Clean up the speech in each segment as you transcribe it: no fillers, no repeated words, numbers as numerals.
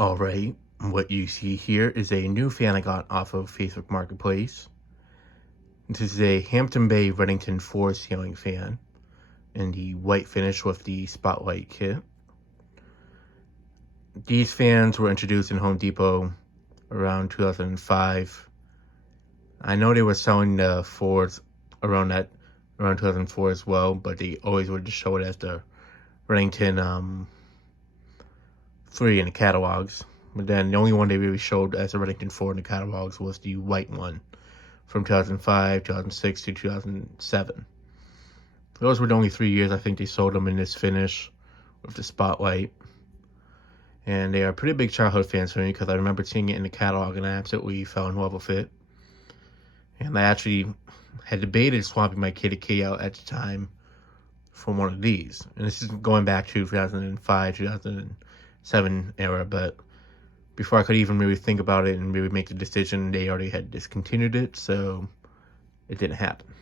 Alright, what you see here is a new fan I got off of Facebook Marketplace. This is a Hampton Bay Redington 4 ceiling fan in the white finish with the spotlight kit. These fans were introduced in Home Depot around 2005. I know they were selling the 4s around 2004 as well, but they always would just show it as the Redington 3 in the catalogs. But then the only one they really showed as a Redington 4 in the catalogs was the white one from 2005, 2006 to 2007. Those were the only 3 years I think they sold them in this finish with the spotlight. And they are pretty big childhood fans for me because I remember seeing it in the catalog and I absolutely fell in love with it. And I actually had debated swapping my kitty key out at the time for one of these. And this is going back to 2005, 2007 era, but before I could even really think about it and really make the decision, they already had discontinued it, so it didn't happen.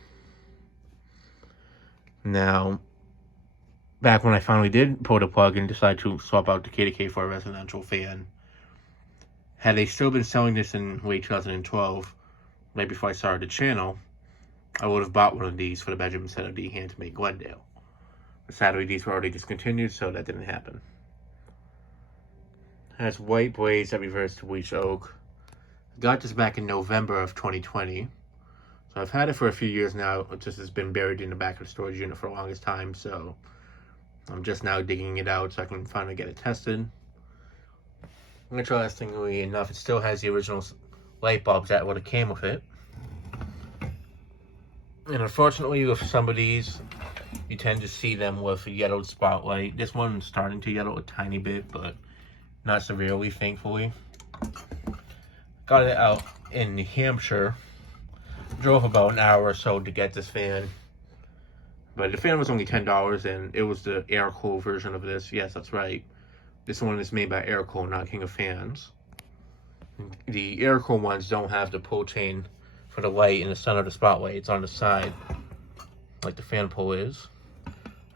Now, back when I finally did pull the plug and decide to swap out the KDK for a residential fan, had they still been selling this in late 2012, right before I started the channel, I would have bought one of these for the bedroom instead of the Handmade Glendale. But sadly, these were already discontinued, so that didn't happen. It has white blades that reverse to bleached oak. I got this back in November of 2020. So I've had it for a few years now. It just has been buried in the back of the storage unit for the longest time, so I'm just now digging it out so I can finally get it tested. Interestingly enough, it still has the original light bulbs that would have came with it. And unfortunately, with some of these, you tend to see them with a yellowed spotlight. This one's starting to yellow a tiny bit, but not severely, thankfully. Got it out in New Hampshire. Drove about an hour or so to get this fan. But the fan was only $10, and it was the air-cooled version of this. Yes, that's right. This one is made by Air-Cool, not King of Fans. The Air-Cool ones don't have the pull chain for the light in the center of the spotlight. It's on the side, like the fan pull is.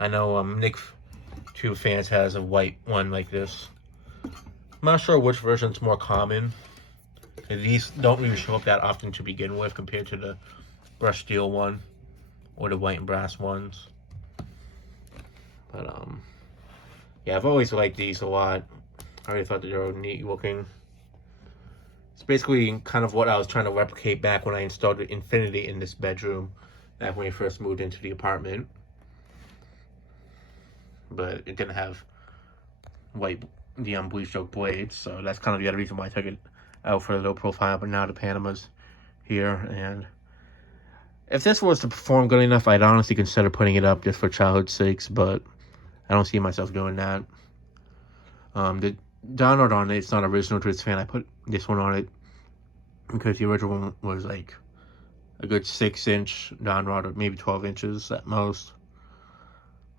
I know Nick Tube Fans has a white one like this. I'm not sure which version's more common. These don't really show up that often to begin with compared to the brushed steel one or the white and brass ones. But yeah, I've always liked these a lot. I already thought that they were neat looking. It's basically kind of what I was trying to replicate back when I installed the Infinity in this bedroom, back when I first moved into the apartment. But it didn't have white bleached oak blades, so that's kind of the other reason why I took it out for a low profile. But now the Panama's here, and if this was to perform good enough, I'd honestly consider putting it up just for childhood's sakes, but I don't see myself doing that. The download on it, it's not original to this fan. I put this one on it because the original one was like a good 6-inch down rod, or maybe 12 inches at most.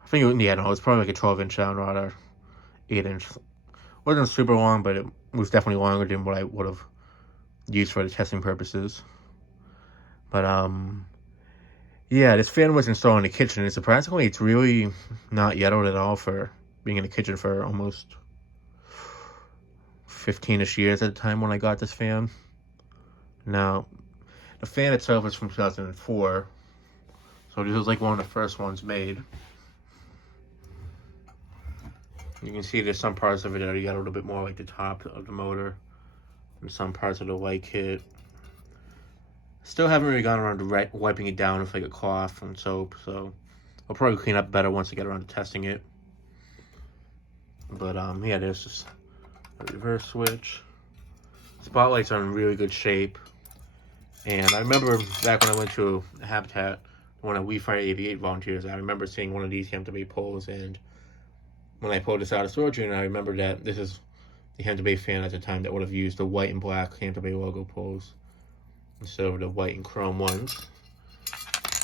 I think it was probably like a 12-inch down rod or 8-inch. Wasn't super long, but it was definitely longer than what I would have used for the testing purposes. But yeah, this fan was installed in the kitchen, and surprisingly, it's really not yellowed at all for being in the kitchen for almost 15-ish years at the time when I got this fan. Now, the fan itself is from 2004, so this was like one of the first ones made. You can see there's some parts of it that are yellowed a bit more, like the top of the motor, and some parts of the light kit. Still haven't really gone around to wiping it down with like a cloth and soap, so I'll probably clean up better once I get around to testing it. But yeah, there's just a reverse switch. Spotlights are in really good shape. And I remember back when I went to Habitat, one of We Fire 88 volunteers, I remember seeing one of these Hampton Bay poles, and when I pulled this out of storage unit, I remember that this is the Hampton Bay fan at the time that would have used the white and black Hampton Bay logo poles instead of the white and chrome ones.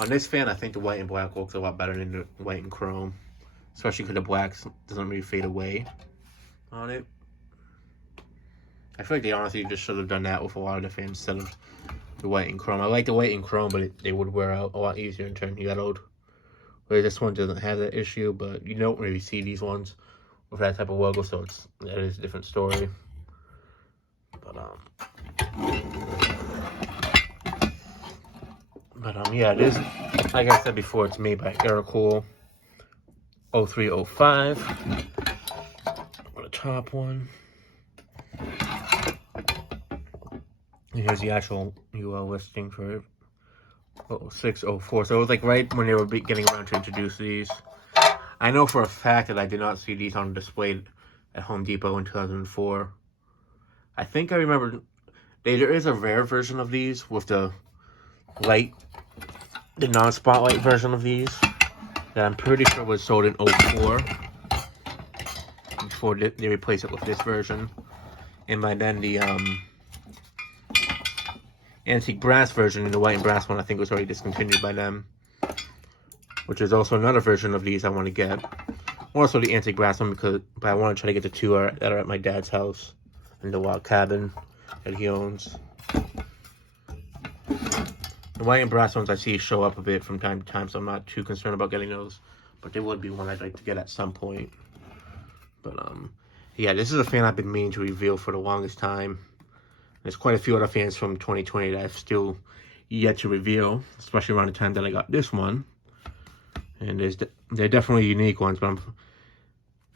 On this fan, I think the white and black looks a lot better than the white and chrome, especially because the black doesn't really fade away on it. I feel like they honestly just should have done that with a lot of the fans instead of the white and chrome. I like the white and chrome, but they would wear out a lot easier and turn yellowed. Whereas this one doesn't have that issue, but you don't really see these ones with that type of logo, so that is a different story. Yeah, it is, like I said before, it's made by Aircool 0305. The top one. And here's the actual UL listing for 0604. So it was like right when they were getting around to introduce these. I know for a fact that I did not see these on display at Home Depot in 2004. I think I remember there is a rare version of these with the light, the non-spotlight version of these that I'm pretty sure was sold in 04 before they replaced it with this version. And by then the antique brass version, the white and brass one, I think was already discontinued by them, which is also another version of these I want to get. Also the antique brass one, but I want to try to get the two that are at my dad's house in the log cabin that he owns. The white and brass ones I see show up a bit from time to time, so I'm not too concerned about getting those, but they would be one I'd like to get at some point. But yeah, this is a fan I've been meaning to reveal for the longest time. There's quite a few other fans from 2020 that I've still yet to reveal, especially around the time that I got this one. And they're definitely unique ones, but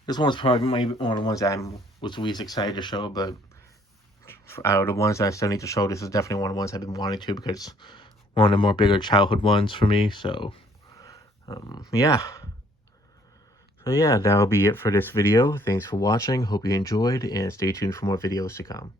this one's probably maybe one of the ones that I was least excited to show, but out of the ones that I still need to show, this is definitely one of the ones I've been wanting to, because it's one of the more bigger childhood ones for me. So yeah. So yeah, that'll be it for this video. Thanks for watching. Hope you enjoyed, and stay tuned for more videos to come.